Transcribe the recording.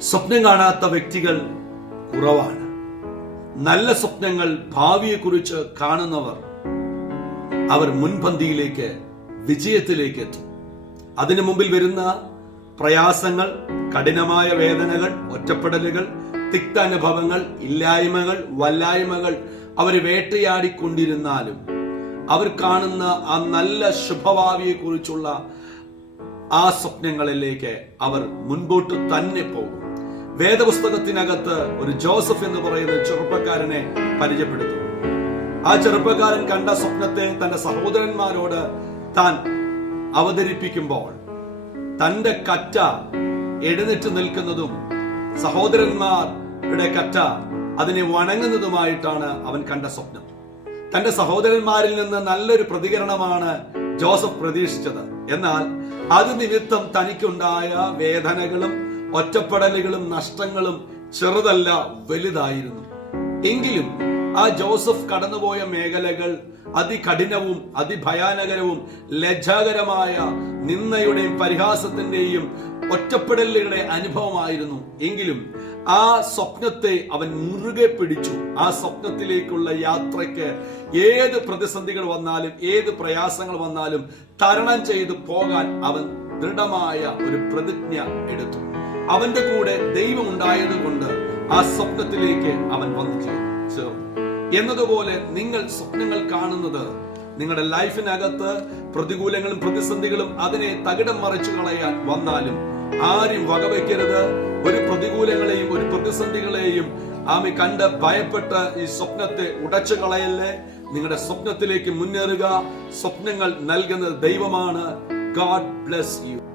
സ്വപ്നം കാണാത്ത വ്യക്തികൾ കുറവാണ്. നല്ല സ്വപ്നങ്ങൾ, ഭാവിയെക്കുറിച്ച് കാണുന്നവർ അവർ മുൻപന്തിയിലേക്ക്, വിജയത്തിലേക്ക് എത്തും. അതിനു മുമ്പിൽ വരുന്ന പ്രയാസങ്ങൾ, കഠിനമായ വേദനകൾ, ഒറ്റപ്പെടലുകൾ, തിക്താനുഭവങ്ങൾ, ഇല്ലായ്മകൾ, വല്ലായ്മകൾ അവരെ വേട്ടയാടിക്കൊണ്ടിരുന്നാലും അവർ കാണുന്ന ആ നല്ല ശുഭഭാവിയെ കുറിച്ചുള്ള ആ സ്വപ്നങ്ങളിലേക്ക് അവർ മുൻപോട്ട് തന്നെ പോകും. വേദപുസ്തകത്തിനകത്ത് ഒരു ജോസഫ് എന്ന് പറയുന്ന ചെറുപ്പക്കാരനെ പരിചയപ്പെടുത്തുന്നു. ആ ചെറുപ്പക്കാരൻ കണ്ട സ്വപ്നത്തെ തന്റെ സഹോദരന്മാരോട് താൻ അവതരിപ്പിക്കുമ്പോൾ തന്റെ കറ്റ എഴുന്നേറ്റ് നിൽക്കുന്നതും സഹോദരന്മാരുടെ കറ്റ അതിനെ വണങ്ങുന്നതുമായിട്ടാണ് അവൻ കണ്ട സ്വപ്നം. തന്റെ സഹോദരന്മാരിൽ നിന്ന് നല്ലൊരു പ്രതികരണമാണ് ജോസഫ് പ്രതീക്ഷിച്ചത്. എന്നാൽ അത് നിമിത്തം തനിക്കുണ്ടായ വേദനകളും ഒറ്റപ്പെടലുകളും നഷ്ടങ്ങളും ചെറുതല്ല, വലുതായിരുന്നു. എങ്കിലും ആ ജോസഫ് കടന്നുപോയ മേഖലകൾ അതികഠിനവും അതിഭയാനകരവും ലജ്ജാകരമായ നിന്ദയുടെയും പരിഹാസത്തിന്റെയും ഒറ്റപ്പെടലുകളുടെ അനുഭവമായിരുന്നു. എങ്കിലും ആ സ്വപ്നത്തെ അവൻ മുറുകെ പിടിച്ചു. ആ സ്വപ്നത്തിലേക്കുള്ള യാത്രയ്ക്ക് ഏത് പ്രതിസന്ധികൾ വന്നാലും, ഏത് പ്രയാസങ്ങൾ വന്നാലും തരണം ചെയ്തു പോകാൻ അവൻ ദൃഢമായ ഒരു പ്രതിജ്ഞ എടുത്തു. അവന്റെ കൂടെ ദൈവം ഉണ്ടായതുകൊണ്ട് ആ സ്വപ്നത്തിലേക്ക് അവൻ വന്നു ചേർന്നു. എന്നതുപോലെ നിങ്ങൾ സ്വപ്നങ്ങൾ കാണുന്നത് നിങ്ങളുടെ ലൈഫിനകത്ത് പ്രതികൂലങ്ങളും പ്രതിസന്ധികളും അതിനെ തകിടം മറിച്ചു കളയാൻ വന്നാലും ആരും വകവയ്ക്കരുത്. ഒരു പ്രതികൂലങ്ങളെയും ഒരു പ്രതിസന്ധികളെയും ആമി കണ്ട് ഭയപ്പെട്ട് ഈ സ്വപ്നത്തെ ഉടച്ചു കളയല്ലേ. നിങ്ങളുടെ സ്വപ്നത്തിലേക്ക് മുന്നേറുക. സ്വപ്നങ്ങൾ നൽകുന്നത് ദൈവമാണ്. God bless you.